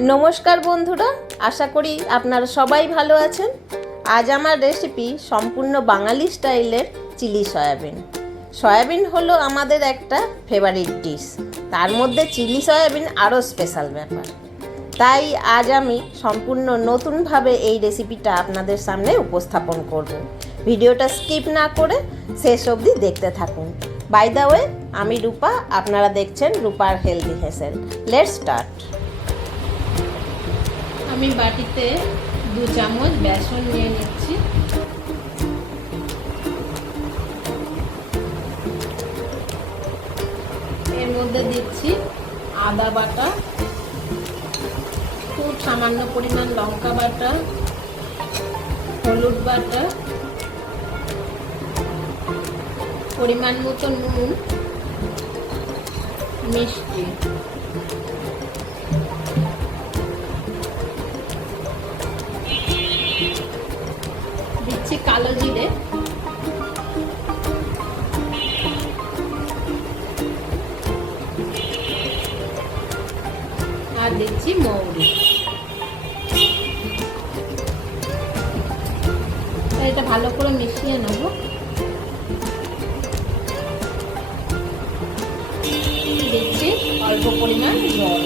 नमस्कार बंधुरा आशा करी आपनारा सबाई भालो आछेन। आज आमार रेसिपि सम्पूर्ण बांगाली स्टाइलेर चिली सयाबिन। सयाबिन हलो आमादेर एकटा फेभारिट डिश, तार मध्य चिली सयाबिन आरो स्पेशल ब्यापार। ताई आज आमी सम्पूर्ण नतून भावे एई रेसिपिटा आपनादेर सामने उपस्थापन करब। भिडियोटा स्किप ना करे शेष अब्दि देखते थाकुन। बाय द वे आमी रूपा, आपनारा देखछेन रूपार हेल्दी हेसेल। Let's start. আমি বাটিতে 2 চামচ বেসন নিয়ে নিচ্ছি। এর মধ্যে দিচ্ছি আদা বাটা, খুব সামান্য পরিমাণ লঙ্কা বাটা, হলুদ বাটা, পরিমাণ মতো নুন, মিষ্টি, কালো জিরে, আর দিচ্ছি মৌরি। এটা ভালো করে মিশিয়ে নেব। দিচ্ছি অল্প পরিমাণ জল,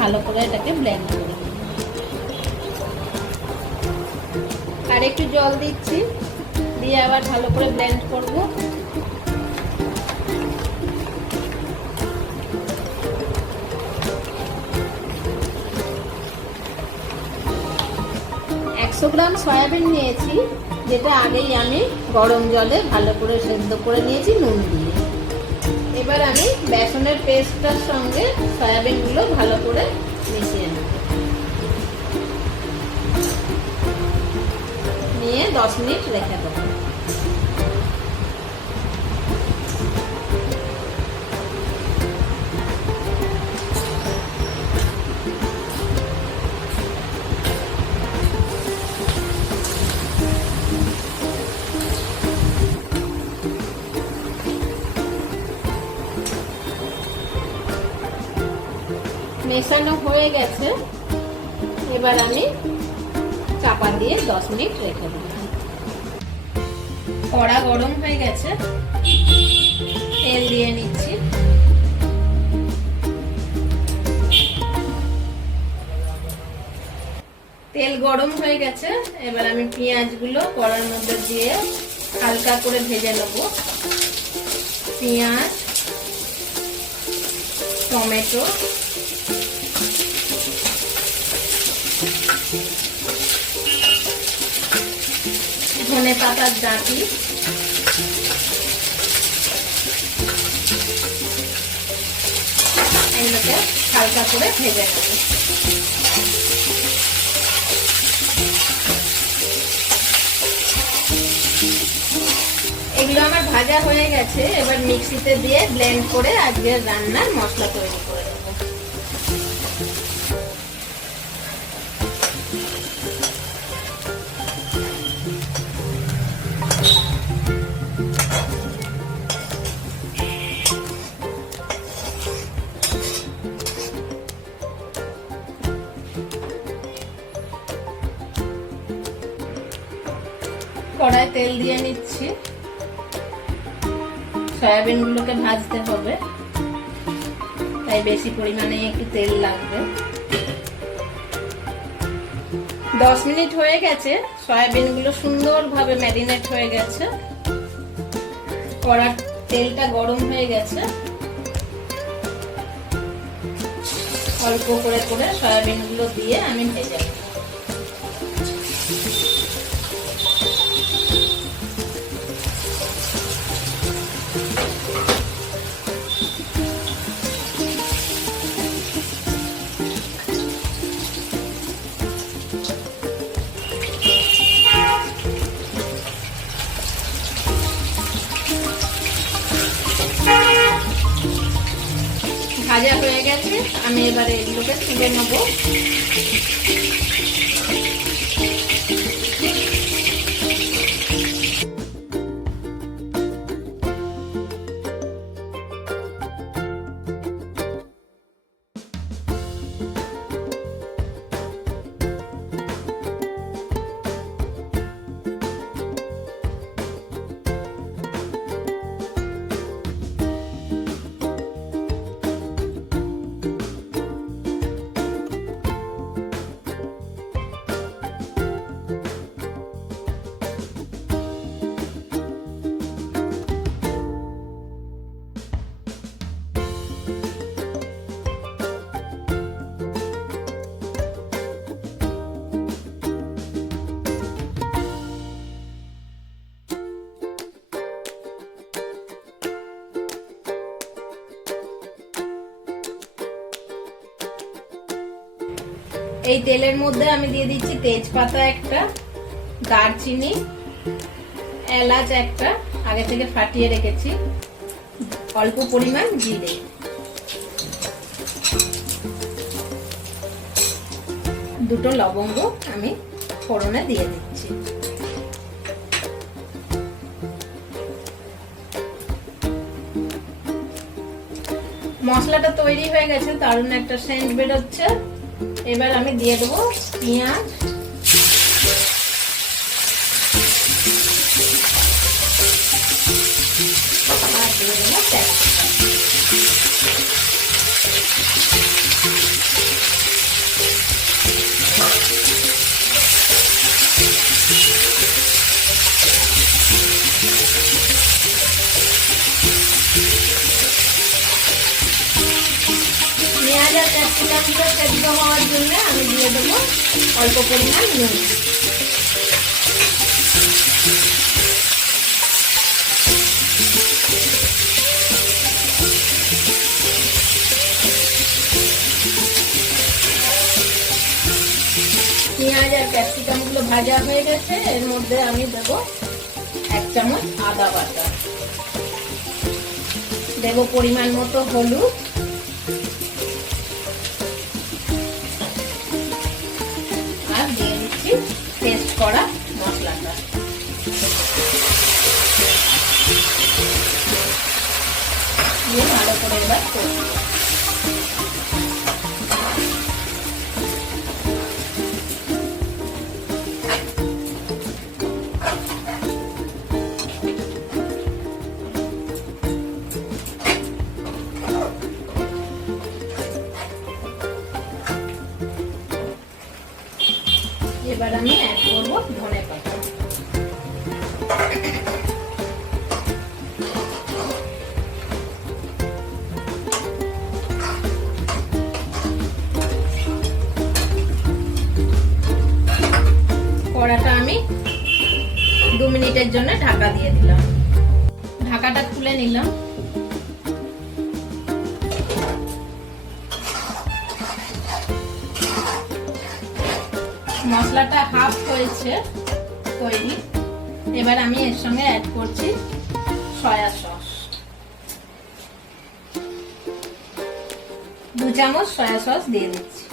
ভালো করে এটাকে ব্লেন্ড করে আর একটু জল দিচ্ছি, দিয়ে আবার ভালো করে ব্লেন্ড করব। একশো গ্রাম সয়াবিন নিয়েছি, যেটা আগেই আমি গরম জলে ভালো করে সেদ্ধ করে নিয়েছি নুন দিয়ে। এবার আমি বেসনের পেস্টটার সঙ্গে সয়াবিনগুলো ভালো করে মিশিয়ে নেব। 10 মিনিট রেখে দেব। মেশানো হয়ে গেছে, এবার আমি চাপা দিয়ে 10 মিনিট রেখে দেব। কড়া গরম হয়ে গেছে, তেল দিয়ে নিচ্ছি। তেল গরম হয়ে গেছে, এবার আমি পেঁয়াজগুলো কড়ার মধ্যে দিয়ে হালকা করে ভেজে নেব। পেঁয়াজ, টমেটো, ধনে পাতার ডাঁটি, এগুলোকে হালকা করে ভেজে নেব। এগুলো আমার ভাজা হয়ে গেছে, এবার মিক্সিতে দিয়ে ব্লেন্ড করে আজকের রান্নার মশলা তৈরি করে নেব। কড়াই তেল দিয়ে নিচ্ছি। সয়াবিনগুলোকে ভাজতে হবে, তাই বেশি পরিমাণে একটু তেল লাগবে। 10 মিনিট হয়ে গেছে, সয়াবিনগুলো সুন্দরভাবে ম্যারিনেট হয়ে গেছে। কড়ার তেলটা গরম হয়ে গেছে, অল্প করে করে সয়াবিনগুলো দিয়ে আমি ভেজে নেব। ভাজা হয়ে গেছে, আমি এবারে এগুলোকে তুলে নেব। এই তেলের মধ্যে আমি দিয়ে দিচ্ছি তেজপাতা একটা, দারচিনি, এলাচ একটা আগে থেকে ফাটিয়ে রেখেছি, অল্প পরিমাণ জিরে, দুটো লবঙ্গ আমি ফোড়নে দিয়ে দিচ্ছি। মশলাটা তৈরি হয়ে গেছে, দারুণ একটা সেন্ট বেরোচ্ছে। এবার আমি দিয়ে দেবো পেঁয়াজ, আর দিয়ে দেবো ক্যাপসিকাম। পেঁয়াজ আর ক্যাপসিকামগুলো সেদ্ধ হওয়ার জন্য আমি দিয়ে দেবো অল্প পরিমাণ নুন। পেঁয়াজ আর ক্যাপসিকামগুলো ভাজা হয়ে গেছে, এর মধ্যে আমি দেবো 1 চামচ আদা বাটা, দেবো পরিমাণ মতো হলুদ, আর দিয়ে দিচ্ছি পেস্ট করা মশলাটা। দিয়ে ভালো করে এবার কষবো। এবার আমি অ্যাড করবো ধনে পাতা। কড়াটা আমি 2 মিনিটের জন্য ঢাকা দিয়ে দিলাম। ঢাকাটা খুলে নিলাম। মশলাটা হাফ হয়েছে তৈরি। এবার আমি এর সঙ্গে অ্যাড করছি সয়া সস, 2 চামচ সয়া সস দিয়ে দিচ্ছি।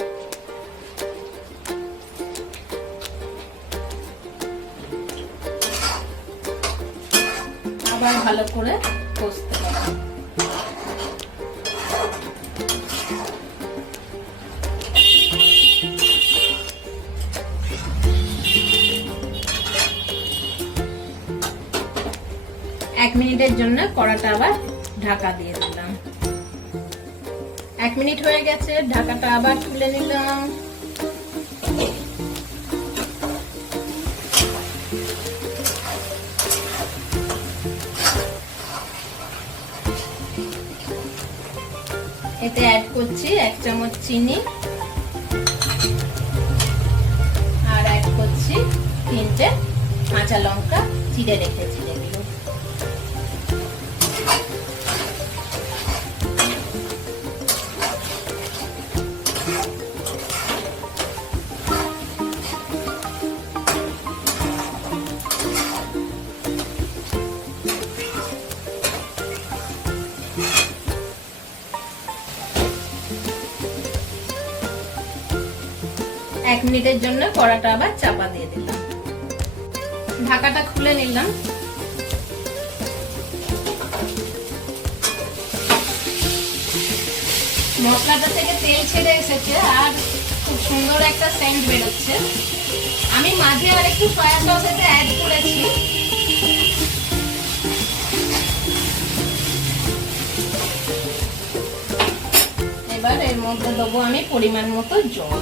আবার ভালো করে কষতে হবে। এক মিনিটের জন্য কড়াটা আবার ঢাকা দিয়ে দিলাম। 1 মিনিট হয়ে গেছে, ঢাকাটা আবার তুলে নিলাম। এতে অ্যাড করছি 1 চামচ চিনি, আর অ্যাড করছি 3টে কাঁচা লঙ্কা চিড়ে রেখেছি যেগুলো। এক মিনিটের জন্য কড়াটা আবার চাপা দিয়ে দিলাম। ঢাকাটা খুলে নিলাম। মশলাটা থেকে তেল ছেড়ে এসেছে আর খুব সুন্দর একটা সেন্ট বেরোচ্ছে। আমি মাঝে আর একটু সয়া সস এতে অ্যাড করেছি। এবার এর মধ্যে দেবো আমি পরিমাণ মতো জল।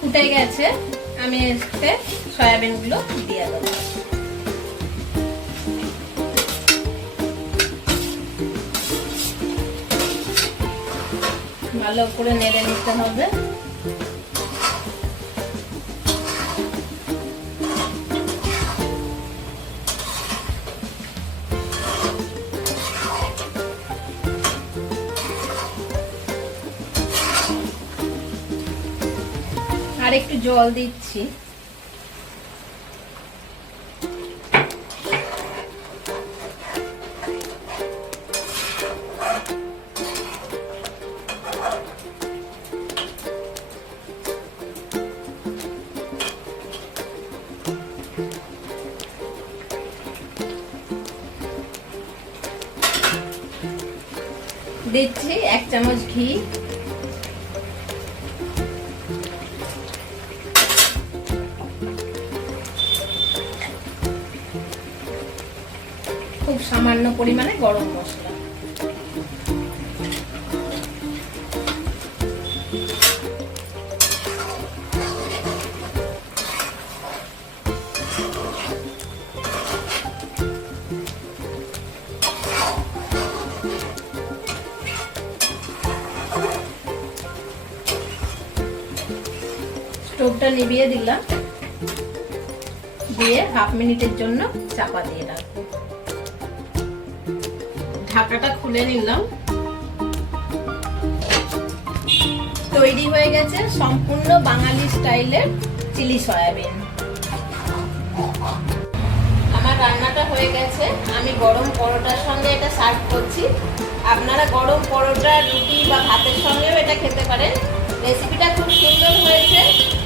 ফুটে গেছে, আমি এতে সয়াবিনগুলো দিয়ে দেবো। ভালো করে নেড়ে নিতে হবে। আর একটু জল দিচ্ছি। দিচ্ছি 1 চামচ ঘি। খুব সামান্য পরিমাণে গরম মশলা। স্টোভটা নিভিয়ে দিলাম, দিয়ে 1/2 মিনিটের জন্য চাপা দিয়ে রাখবো। ঢাকাটা খুলে নিলাম। তৈরি হয়ে গেছে সম্পূর্ণ বাঙালি স্টাইলের চিলি সয়াবিন। আমার রান্নাটা হয়ে গেছে। আমি গরম পরোটার সঙ্গে এটা সার্ভ করছি। আপনারা গরম পরোটা, রুটি বা ভাতের সঙ্গেও এটা খেতে পারেন। রেসিপিটা খুব সুন্দর হয়েছে।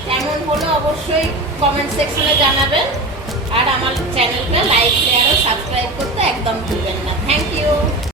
কেমন হলো অবশ্যই কমেন্ট সেকশনে জানাবেন। আর আমার চ্যানেলটা লাইক, শেয়ার ও সাবস্ক্রাইব করতে একদম ভুলবেন না। Thank you.